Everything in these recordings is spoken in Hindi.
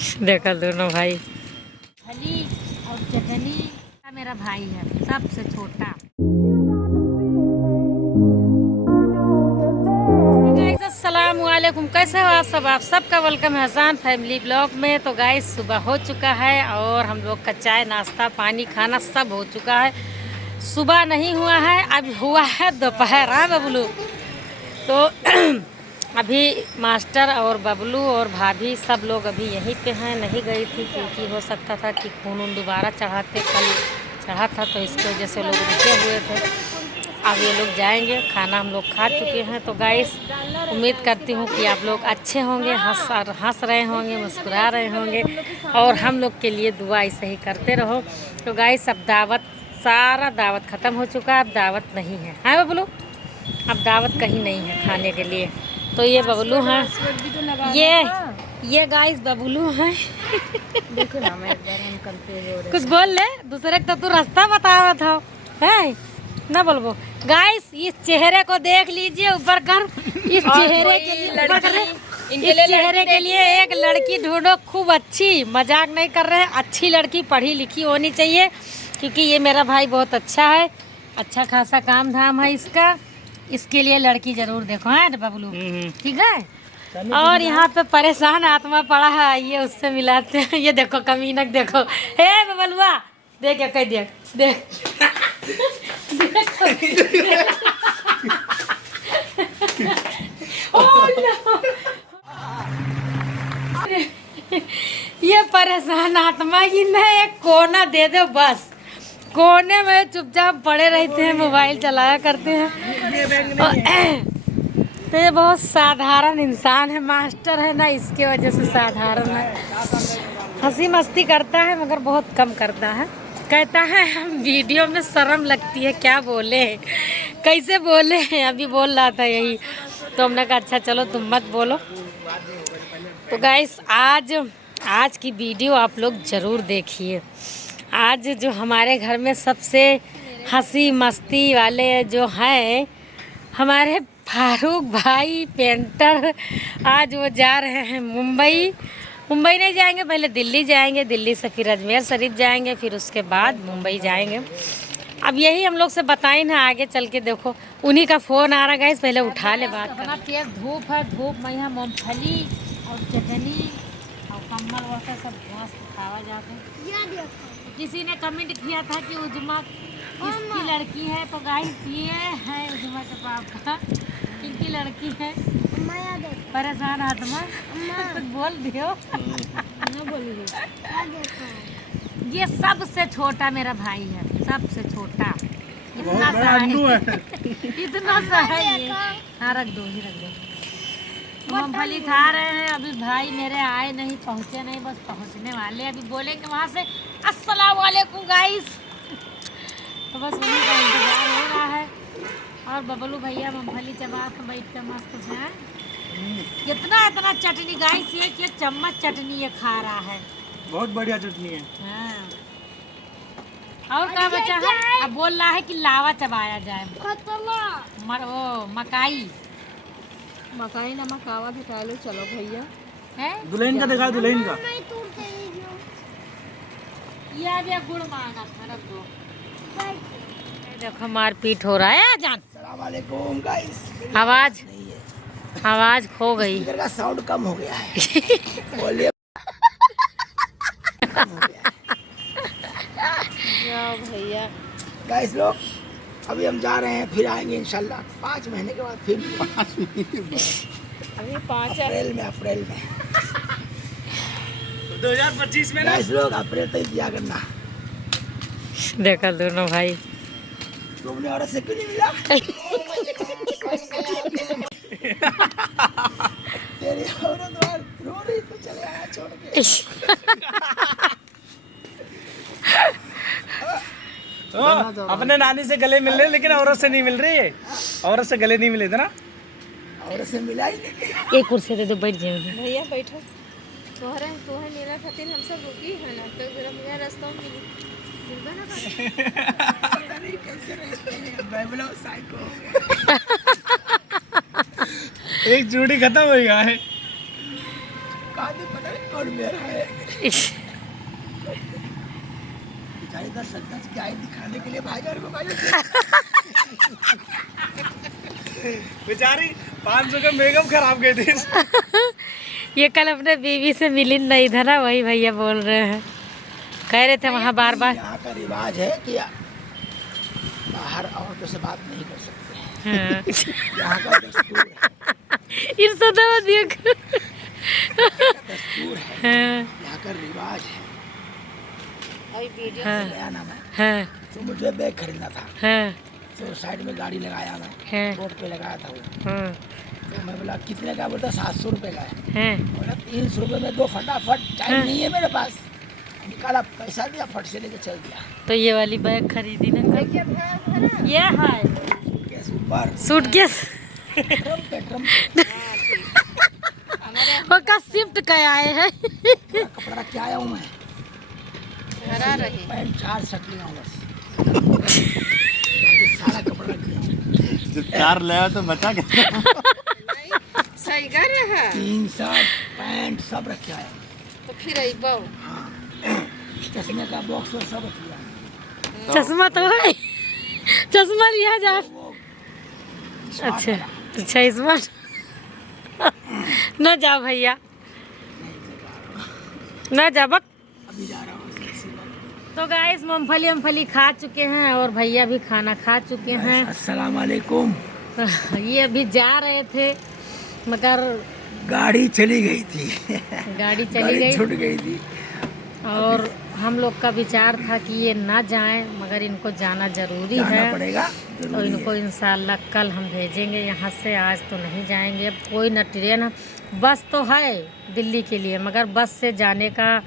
देखा दोनों भाई। फली और चटनी का मेरा भाई है, सबसे छोटा। अस्सलाम वालेकुम, कैसे हो आप सब? आप सबका वेलकम है हसान फैमिली ब्लॉग में। तो गाइस सुबह हो चुका है और हम लोग का चाय नाश्ता पानी खाना सब हो चुका है। सुबह नहीं हुआ है, अब हुआ है दोपहर। हाँ बबलू, तो अभी मास्टर और बबलू और भाभी सब लोग अभी यहीं पे हैं। नहीं गई थी क्योंकि हो सकता था कि खून दोबारा चढ़ाते, कल चढ़ा था तो इसकी वजह से लोग रुके हुए थे। अब ये लोग जाएंगे, खाना हम लोग खा चुके हैं। तो गाइस उम्मीद करती हूँ कि आप लोग अच्छे होंगे, हंस रहे होंगे, मुस्कुरा रहे होंगे और हम लोग के लिए दुआ ऐसे ही करते रहो। तो गाइस अब सारा दावत ख़त्म हो चुका है, अब दावत नहीं है। हाँ बबलू, अब दावत कहीं नहीं है खाने के लिए। तो ये बबलू हैं, ये गाइस बबलू हैं। देखो ना, मैं एक बार हम कंफ्यूज हो रहे कुछ बोल ले, दूसरे को तो तू रास्ता बतावा था है ना बोलबो। गाइस इस चेहरे को देख लीजिए ऊपर कर, इस चेहरे के लिए ऊपर कर, इस चेहरे के लिए एक लड़की ढूंढो खूब अच्छी। मजाक नहीं कर रहे हैं, अच्छी लड़की पढ़ी लिखी होनी चाहिए क्योंकि ये मेरा भाई बहुत अच्छा है, अच्छा खासा काम धाम है इसका। इसके लिए लड़की जरूर देखो है बबलू, ठीक है। और यहाँ पे परेशान आत्मा पड़ा है, ये उससे मिलाते हैं। ये देखो कमीनक देखो, हे बबलुआ देख कह देख देख ये परेशान आत्मा की ना एक कोना दे दो बस, कोने में चुपचाप पड़े रहते हैं, मोबाइल चलाया करते हैं। तो ये बहुत साधारण इंसान है, मास्टर है ना, इसके वजह से साधारण है। हंसी मस्ती करता है मगर बहुत कम करता है। कहता है हम वीडियो में शर्म लगती है, क्या बोले कैसे बोले, अभी बोल रहा था यही। तो हमने कहा अच्छा चलो तुम मत बोलो। तो गाइस आज की वीडियो आप लोग ज़रूर देखिए। आज जो हमारे घर में सबसे हंसी मस्ती वाले जो हैं हमारे फारूक भाई पेंटर, आज वो जा रहे हैं मुंबई। मुंबई नहीं जाएंगे, पहले दिल्ली जाएंगे, दिल्ली से फिर अजमेर शरीफ जाएंगे, फिर उसके बाद मुंबई जाएंगे। अब यही हम लोग से बताएं ना, आगे चल के देखो उन्हीं का फ़ोन आ रहा है। पहले उठा ले बात। अपना तेज धूप है, धूप में यहाँ मूँगफली और चटनी और कम्बल वगैरह सब मस्त खावा जाते हैं। किसी ने कमेंट किया था कि उजमा किसकी लड़की है, तो गाइस ये है उजमा के पापा, इनकी लड़की है परेशान आत्मा। कुछ बोल दियो। ये सबसे छोटा मेरा भाई है, सबसे छोटा, इतना सा है, इतना सा है ये। हाँ रख दो, ही रख दो। मूंगफली खा रहे हैं, अभी भाई मेरे आए नहीं, पहुँचे नहीं, बस पहुँचने वाले। अभी बोलेंगे वहाँ से अस्सलाम वालेकुम गाइस, तो बस वहीं का इंतजार हो रहा है। और बबलू भैया मूंगफली चबा के बैठ के मस्त से हैं। इतना चटनी गाइस, ये चम्मच चटनी ये खा रहा है, बहुत बढ़िया चटनी है। हाँ। और क्या बचा है? अब बोल रहा है कि लावा चबाया जाए, मकाई ना मकावा दिखा लो, चलो भैया है। दुल्हन का दिखा, दुल्हन का। ये भी गुड़ मांगा था, रख दो। देखो मारपीट हो रहा है। जान अस्सलाम वालेकुम गाइस, आवाज खो गई, स्पीकर का साउंड कम हो गया है। बोलिए भैया। गाइस लोग, अभी हम जा रहे हैं, फिर आएंगे इंशाल्लाह 5 महीने के बाद, फिर 5 महीने बाद, अभी 5 अप्रैल में 2025 में ना। गाइस लोग अप्रैल तक इंतजार करना। देखा दोनों भाई। तुमने औरत से क्यों नहीं मिला? तेरी औरत रो रही तो चले आया छोड़ के। अपने नानी से गले मिल रहे लेकिन औरत से नहीं मिल रही है। औरत से गले नहीं मिले थे ना, औरत से मिला ही नहीं। एक कुर्सी दे दो, बैठ जाएंगे। भैया बैठो, तोहरे मेरा खातिर हम सब रुकी है ना, तो जरा मुझे रास्ता में मिली पता नहीं कैसे रहते हैं, बैबलो साइको। एक चूड़ी खत्म हो गया है। कहाँ से पता नहीं और मेरा है। बेचारे 10 की आई दिखाने के लिए भाईजान को बेचारी 500 का मेकअप खराब गई थी। ये कल अपने बीवी से मिली नहीं था ना, वही भैया बोल रहे हैं, कह रहे थे वहाँ बार बार। यहाँ का रिवाज है कि बाहर औरतों से बात नहीं कर सकते। हाँ। यहाँ का दस्तूर है, इन सदा देखो। दस्तूर है, हाँ यहाँ का रिवाज है। हाँ गया ना मैं, हाँ तो मुझे बैग खरीदना था, हाँ तो साइड में गाड़ी लगाया मैं, हाँ रोड पे लगाया था वो। हाँ तो मैं बोला कितने का, बोलता 700 रुपये का है। हाँ। बोला 300 रुपये में दो, फटाफट, टाइम हाँ। नहीं है मेरे पास। निकाला, पैसा दिया, फट से लेके चल दिया। तो ये वाली बैग खरीदी ना कल। ये है केस ऊपर सूटकेस। ट्रम पे ट्रम का शिफ्ट कर आए हैं। पूरा कपड़ा रख के आया हूँ मैं। हरा रही पैंट 4 शर्ट लिया हूँ बस, बाकी सारा कपड़ा रख लिया हूँ। जब 4 ले तो बचा के। सही कर रहा 3 शर्ट पैंट सब रख के आया हूँ। तो फिर आई बाऊ चश्मे का बॉक्स और सब रख लिया। चश्मा तो है, चश्मा लिया जा। वो अच्छा अच्छा स्मार्ट। न जा भैया, न जा बक। अभी जा रहा हूँ। तो गाइस मूंगफली खा चुके हैं और भैया भी खाना खा चुके हैं। अस्सलाम वालेकुम। ये अभी जा रहे थे मगर गाड़ी चली गई थी। गाड़ी चली गाड़ी गई छूट गई थी। और हम लोग का विचार था कि ये ना जाएं, मगर इनको जाना ज़रूरी जाना है। पड़ेगा, तो जरूरी इनको है। इंशाल्लाह कल हम भेजेंगे यहाँ से, आज तो नहीं जाएंगे। अब कोई न ट्रेन है, बस तो है दिल्ली के लिए, मगर बस से जाने का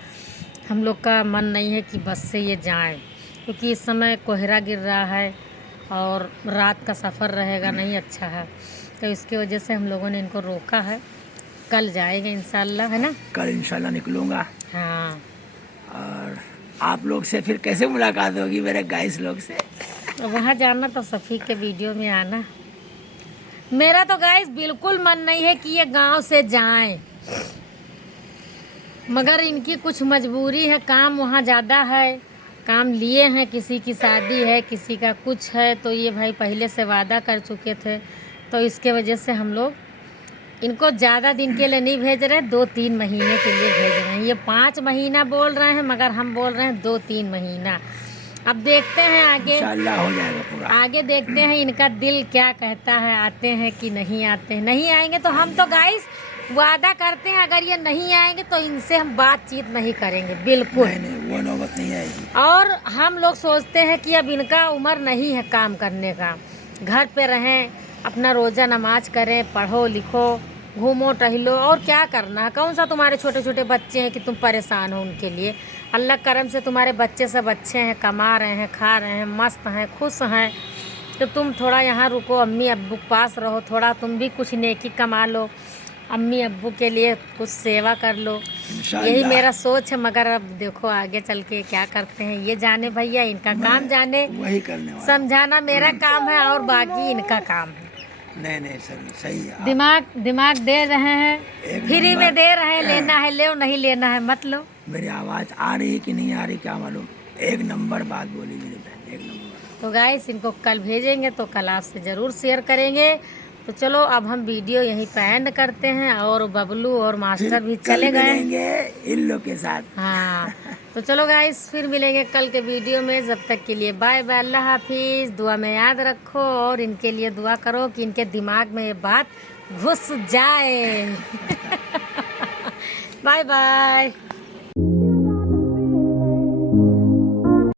हम लोग का मन नहीं है कि बस से ये जाएं, क्योंकि इस समय कोहरा गिर रहा है और रात का सफ़र रहेगा, नहीं अच्छा है। तो इसकी वजह से हम लोगों ने इनको रोका है। कल जाएंगे इंशाल्लाह, है ना। कल इंशाल्लाह निकलूंगा। हाँ, और आप लोग से फिर कैसे मुलाकात होगी, मेरे गाइस लोग से? तो वहाँ जाना तो सफ़ी के वीडियो में आना। मेरा तो गाइस बिल्कुल मन नहीं है कि ये गांव से जाएं, मगर इनकी कुछ मजबूरी है, काम वहाँ ज़्यादा है, काम लिए हैं, किसी की शादी है, किसी का कुछ है, तो ये भाई पहले से वादा कर चुके थे। तो इसके वजह से हम लोग इनको ज़्यादा दिन के लिए नहीं भेज रहे, 2-3 महीने के लिए भेज रहे हैं। ये 5 महीना बोल रहे हैं, मगर हम बोल रहे हैं 2-3 महीना। अब देखते हैं आगे, इंशाल्लाह हो जाएगा पूरा। आगे देखते हैं इनका दिल क्या कहता है, आते हैं कि नहीं आते हैं। नहीं आएंगे तो हम तो गाइस वादा करते हैं, अगर ये नहीं आएंगे तो इनसे हम बातचीत नहीं करेंगे बिल्कुल। नहीं, वो नौबत नहीं आएगी। और हम लोग सोचते हैं कि अब इनका उम्र नहीं है काम करने का, घर पे रहें, अपना रोज़ा नमाज करें, पढ़ो लिखो, घूमो टहलो, और क्या करना है। कौन सा तुम्हारे छोटे छोटे बच्चे हैं कि तुम परेशान हो उनके लिए। अल्लाह करम से तुम्हारे बच्चे सब अच्छे हैं, कमा रहे हैं, खा रहे हैं, मस्त हैं, खुश हैं। तो तुम थोड़ा यहाँ रुको, अम्मी अब्बू के पास रहो, थोड़ा तुम भी कुछ नेकी कमा लो, अम्मी अब्बू के लिए कुछ सेवा कर लो। यही मेरा सोच है, मगर अब देखो आगे चल के क्या करते हैं ये जाने भैया, इनका काम जाने। वही करने वाला। समझाना मेरा काम है और बाकी इनका काम है। नहीं सही है। दिमाग दे रहे हैं, एक फ्री नंबर। में दे रहे हैं, लेना है लो, नहीं लेना है मत लो। मेरी आवाज़ आ रही कि नहीं आ रही क्या मालूम। एक नंबर बात बोली मेरी बहन, एक नंबर। तो गाइस इनको कल भेजेंगे, तो कल आपसे ज़रूर शेयर करेंगे। तो चलो अब हम वीडियो यहीं पे एंड करते हैं, और बबलू और मास्टर भी चले गए। मिलेंगे इन लोग के साथ। हाँ, तो चलो गाइस फिर मिलेंगे कल के वीडियो में। जब तक के लिए बाय बाय, अल्लाह हाफिज़। दुआ में याद रखो और इनके लिए दुआ करो कि इनके दिमाग में ये बात घुस जाए। Bye bye.